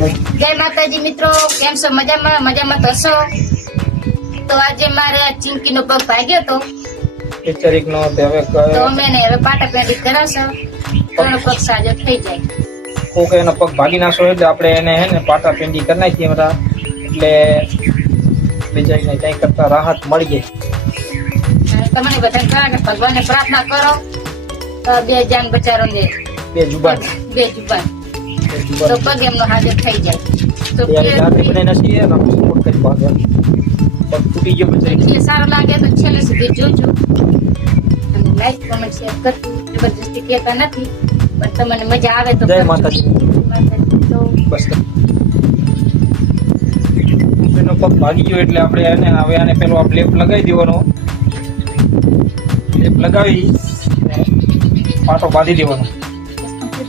જય માતાજી મિત્રો, કેમ છો? મજામાં તો છો? તો આજે મારે ચિંકીનો પગ ભાગ્યો તો એક તારીખનો હતો. તો અમે એને હવે પાટા પેડી કરાવશો, ત્રણ પગ સાજો થઈ જાય. કોક એનો પગ ભાગી નાખશો એટલે આપણે એને હે ને પાટા પેંડી કરી નાખીએ બધા, એટલે બીજાને કઈ કરતા રાહત મળી જાય. તમને બધા કહે કે ભગવાનને પ્રાર્થના કરો તો બે જાન બચારો દે, બે જુબાન તો પગ એમનો હાજર થઈ જાય. તો તૂટી ગયો પછી સારો લાગે તો છેલ્લે સુધી જોજો અને લાઈક કમેન્ટ શેર કરજો. જબરજસ્તી કહેતા નથી, પણ તમને મજા આવે તો જય માતાજી. તો બસ એનો પગ ભાગી ગયો એટલે આપણે એને હવે આને પેલો આ લેપ લગાવી દેવાનો. લેપ લગાવી પાટો બાંધી દેવાનો.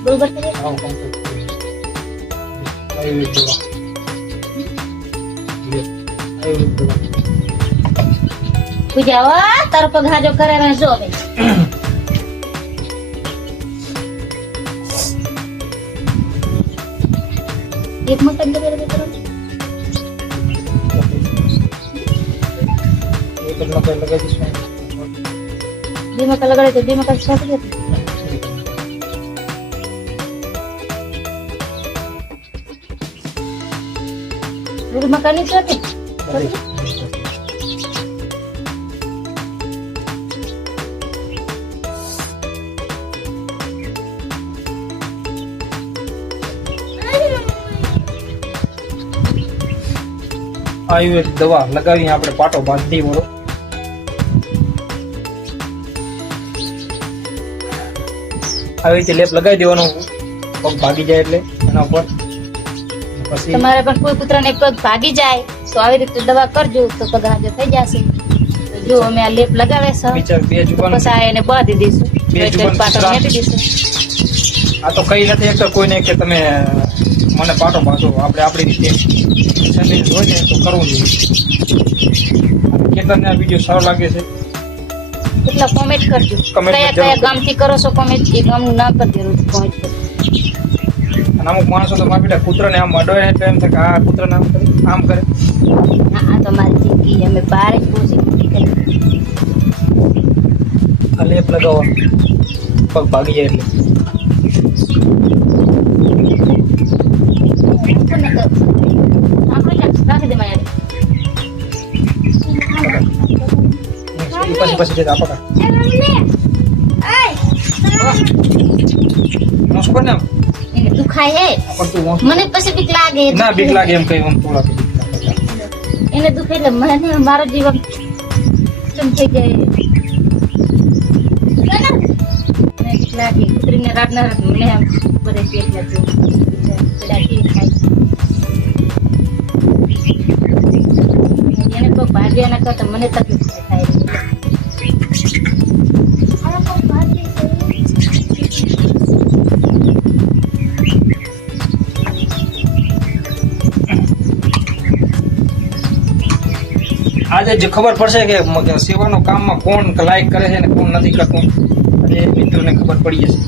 બરોબર થઈ જાય. હા, complete. આવી રીતે પૂજા તારો પગ હાજો કરે ને જો હવે એક મકન દે કરો એક લગાવી દઈશું. દીમક લગાડે તો દીમક છોડી દે. રૂલ મકાની છોડી આયુર્વેદ દવા લગાવી આપણે પાટો બાંધી વળો. આવી રીતે લેપ લગાવી દેવાનો પગ ભાગી જાય એટલે એના ઉપર. પછી તમારે પણ કોઈ કૂતરાને પગ ભાગી જાય તો આવી રીતે દવા કરજો તો પગ હાજો થઈ જશે. તો જો અમે આ લેપ લગાવે છે બિચાર બે જુબાન પછી આ એને બાંધી દઈશું, બે એટલે જુબાન પાટો કૂતરા. મેટી દઈશું. આ તો કઈ નથી એક કોઈને કે તમે મને પાટો બાંધો. આપણે આપણી રીતે સંદેશ હોય ને તો કરવું જોઈએ. કેટલાને આ વિડીયો સારો લાગે છે કેટલા કોમેન્ટ કરજો, Comment કયા જરૂર કયા કરજો. ગામથી કરો છો કોમેન્ટ, એ ગામનું નામ પર જરૂર કોમેન્ટ કરજો. અને અમુક માણસો તો મારા બેટા કૂતરાને આમ અડવાય એટલે એમ થાય કે આ કૂતરાને આમ કરે. આ તો મારી જિંદગી, અમે બહાર જ બહુ જિંદગી કરી. આ લેપ લગાવો પગ ભાગી જાય એટલે. કોને કર? આપણે રાખી દે મારી પછી જતા આપો શું ને એને દુખાય હે, મને પછી બીક લાગે. ના બીક લાગે એમ કઈ થોડા બીક લાગે. એને દુખે એટલે મને મારો જીવન કેમ થઈ જાય. મને બીક લાગે કૂતરીને રાતના રાત મને આમ બધે પેટ લાગ્યું એને કોઈ ભાગ્યા ના કરતા મને તકલીફ થાય. આજે જ ખબર પડશે કે સેવાનું કામમાં કોણ લાઈક કરે છે ને કોણ નથી કરતું. અને મિત્રોને ખબર પડી જશે.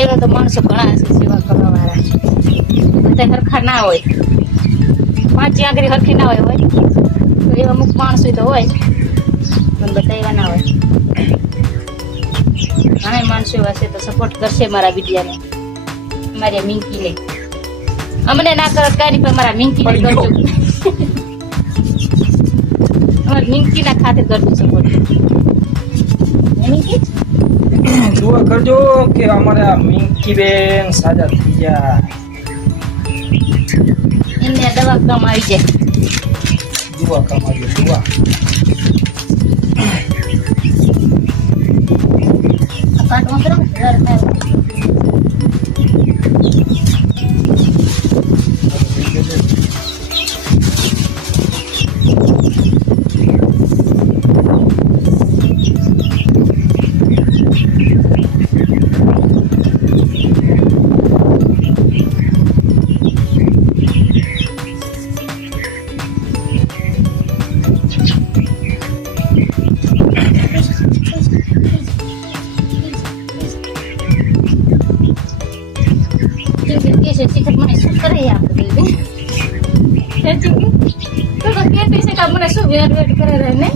એવા તો માણસો ઘણા હશે સેવા કરવા વાળા, બધા હરખા ના હોય, પાંચ આંગળી હરખી ના હોય તો એવા અમુક માણસો તો હોય, પણ બધા એવા ના હોય. ઘણા માણસો એવા છે તો સપોર્ટ કરશે મારા વિડીયાને, મારી આ મિંકીને. અમને ના કરત કાંઈ નહીં, પણ મારા મિંકીને કરજો. અમારા મિંકીના ખાતે કરજો સપોર્ટ. મિંકી દુઆ કરજો કે અમારા મિંકી બેન સાજા થઈ જાય. એને દવા કામ આવી જાય. દુઆ કમાજો દુઆ. કાટમાં કરો ને ઘર માં. ખેંચી ગઈ તો કેતી છે કે મને શું વેટ વેટ કરે રહે ને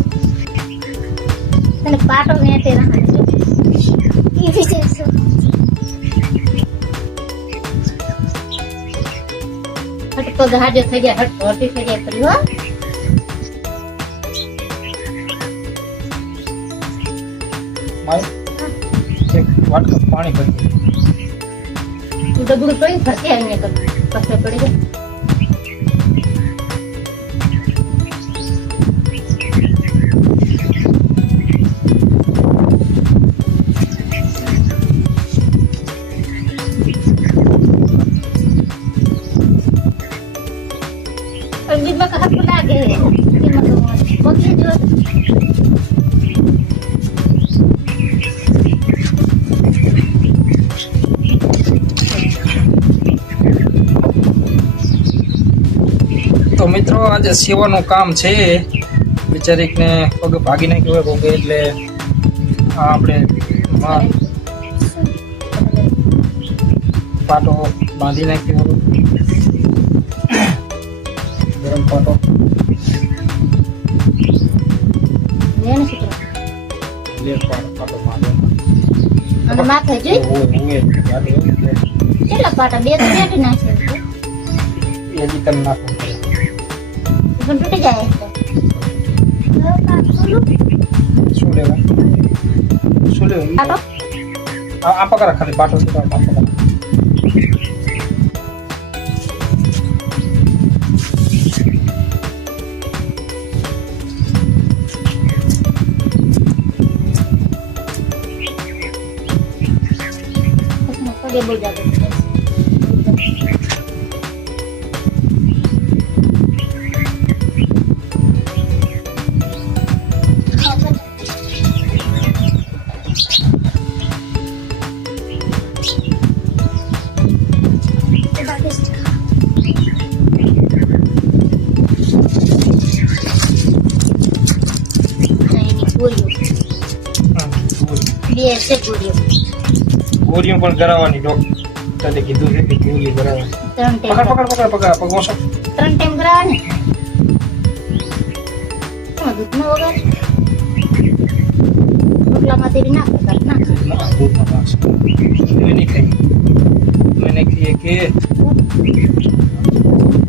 અને પાટો વેટે રહે ઈ વિશે શું હટ પગ હાજર થઈ ગયા હટ હટી થઈ ગયા પડી હો એક વાટકા પાણી ભરી દે. તું ડબલું પડી ફરતી આવીને કર પાસે પડી જાય બીમાં હાથ લાગે પગી જો તો મિત્રો આજે સેવાનું કામ છે બિચારીને પગ ભાગી નાખ્યો હોય પગે એટલે આ આપણે પાટો બાંધી નાખ્યો હતો. ગરમ પાટો લેને શું લે પાટો બાંધો અને માથે જોઈ કેટલા પાટા બે તો બેઠી નાખે એ જ તમે નાખો પણ તૂટી જાય શું લેવાય શું લેવાય પાટો આ પકડા ખાલી પાટો છે તો આ પકડા પગે બોલ જાગે ગોળીઓ પણ કરાવવાની ડોક્ટરે કીધું છે કે ગોળી કરાવવાની. ત્રણ ટાઈમ પકડ પગ ઓછો. ત્રણ ટાઈમ કરાવવાની દૂધનો વગર રોટલામાં તેરી નાખે નાખે ના દૂધમાં નાખશે એ નહીં ખાઈ એને કહીએ કે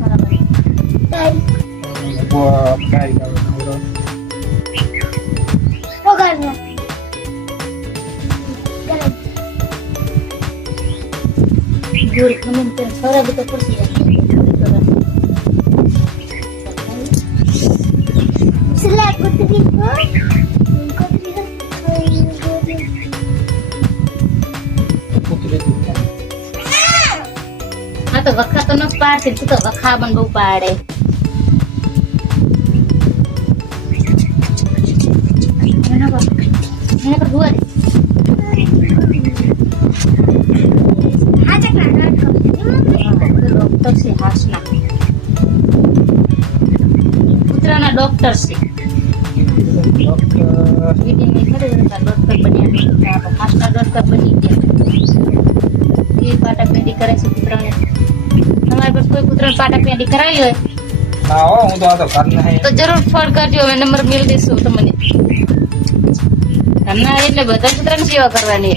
બરાબર પગારનો ગુડ ખમીન તે સરા બી તો પડશે સિલા કુતરી કો આ તો વખા તો ન પાડતી તું તો વખા બન બહુ પાડે એના પર હુઆ દે ડોક્ટર છે હાસના કૂતરાના ડોક્ટર છે વીડીને ખરે ડોક્ટર બન્યા હાસના ડોક્ટર બની ગયા એ પાટા પેંડી કરે છે કૂતરાને તમારે પર કોઈ કૂતરાને પાટા પેંડી કરાવી હોય ના હો હું તો આ તો ઘરના હે તો જરૂર ફોન કરજો અમે નંબર મેળ દઈશું તમને ઘરના એટલે બધા કૂતરાની સેવા કરવાની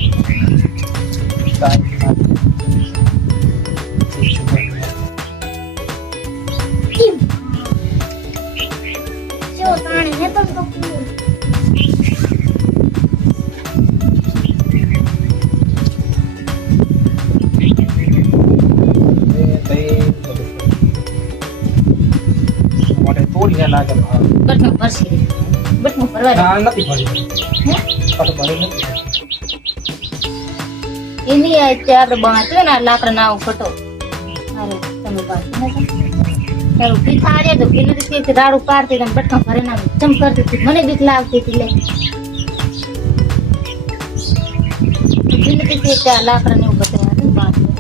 જો પાણી હે પણ પકડું તોડીને નાખે બટનું ભરશે બટનું ભરવા ના નથી ભરી પાટો ભરી નથી એની આપણે બાંધ્યો ને લાકડા ના ફટો અરે તમે બાંધ્યો ને તારું પીઠા આડે તો કે નથી રાડું પાડતી તમે બટકા ભરે ના ચમ કરતી હતી મને બીક લાગતી હતી લે નથી કે લાકડા ને એવું બતાવ્યા બાંધ્યો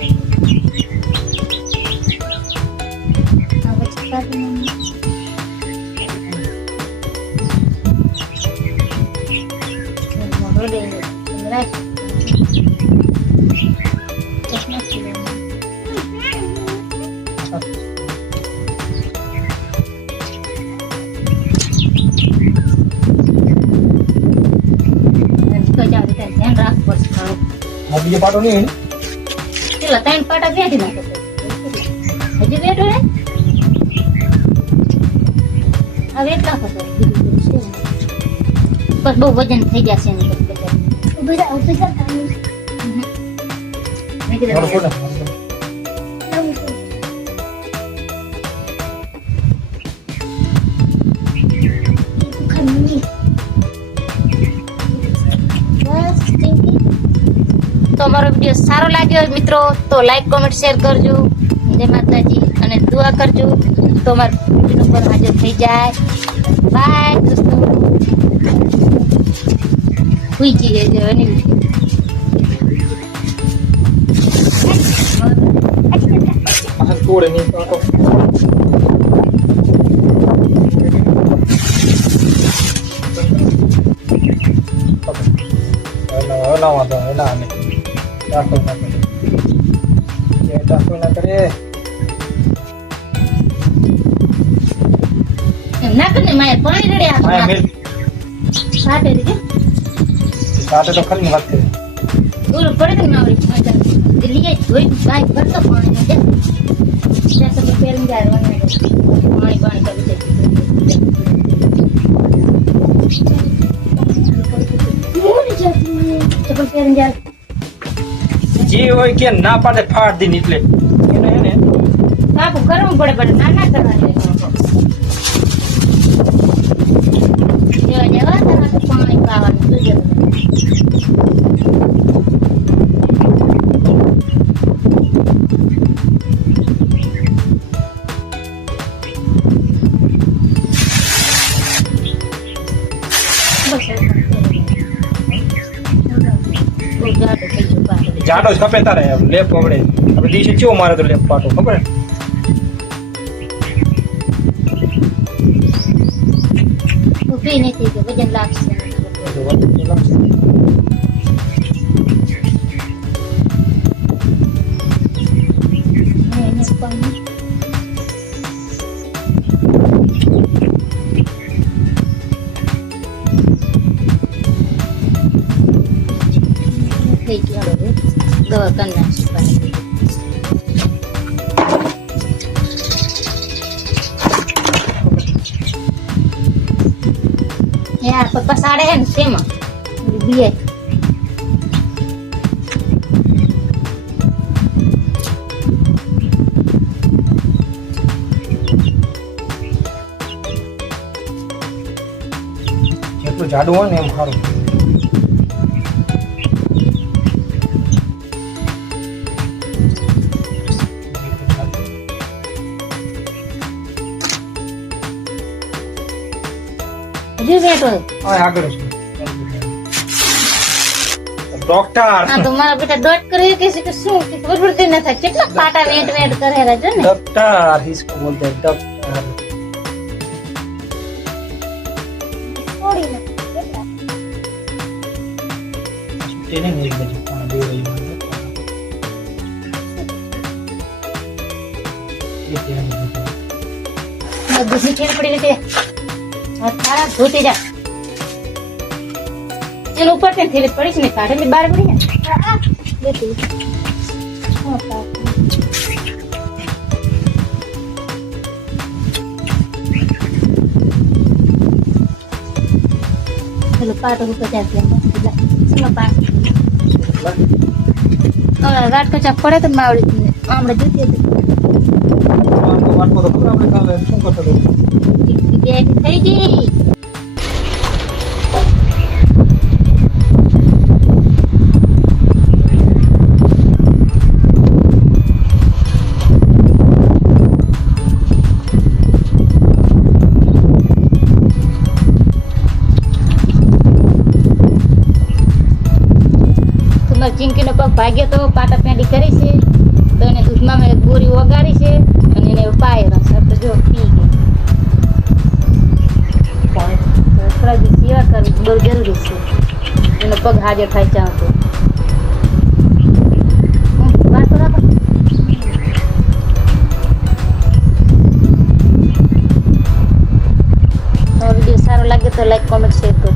બીજો પાટો નહીં પેલા 3 પાટા ક્યાંથી નાખે હજી બેઠો હે હવે એટલા ખબર બસ બહુ વજન થઈ જશે ને ઉભી રહો મેં કીધું મારો ફોટો તો અમારો વિડીયો સારો લાગ્યો હોય મિત્રો તો લાઈક કોમેન્ટ શેર કરજો જય માતાજી અને દુઆ કરજો તો અમારો વિડીયો પર હાજર થઈ જાય બાય દોસ્તો હુઈ જઈએ જો એની આ તોડે નહીં પાટો એના વાંધો એના અમે દાખલ ના કરે એ દાખલ ના કરે ના કરીને મારે પાણી રેડ્યા માયા મિલ સાથે રીતે સાથે તો ખરી વાત કરે દૂર પડે તો ના આવડી મજા દિલ્હી જોઈ ગાય ભરતો પાણી દે ત્યાં સુધી ફેરન જાય પાણી કરી દે ચપલ ફેરન જાય જે હોય કે ના પાડે ફાડ દીને એટલે એને એને કાપુ કરવું પડે પણ ના કરવા દે જેવા જેવા તરત પાણી પાવાનું જોઈએ જાડો જ ખપે તારે લેપ આવડે આપણે દિવસે ચેવો મારે તો લેપ પાટો ખબર ઉભી નથી કે વજન લાગશે થઈ ગયો હવે દવા કરી નાખીશું પાછી યાર પપ્પા સાડે હે ને તેમાં બીએ જેટલું જાડું હોય ને એમ સારું હજી બેઠો હવે આગળ ડોક્ટર હા તો મારા બેટા દોટ કરી કે છે કે શું કે ખબર પડતી ન થાય કેટલા પાટા વેટ કરેલા છે ને डॉक्टर इसको बोलते हैं डॉक्टर થોડી નથી तेरे नहीं एक बजे खाना दे रही हूँ ये तेरा नहीं દૂસરી ખેડ પડી ગઈ તારા ધોતી જા ચલ ઉપર તે થેલી પડી છે ને કાઢે ને બહાર પડી જાય લેતી હા પાપ ચલો પાટો ઉપર જાતે ચલો પાસ રાત को चप पड़े तो मावड़ी आमड़े जूती હતી वाटको तो पूरा આપણે કાલે શું કરતો હતો બેગ થઈ ગઈ ચિંકીનો પગ ભાગ્યો તો પાટા પેંડી કરી છે તો એને દૂધમાં મેં ગોરી ઓગાળી છે અને એને પાય રસ તો જો પી ગઈ તો થોડા દિવસ સેવા કરવી બહુ જરૂરી છે એનો પગ હાજર થાય ત્યાં તો વાતો રાખો તો વિડીયો સારો લાગે તો લાઈક કોમેન્ટ શેર કરો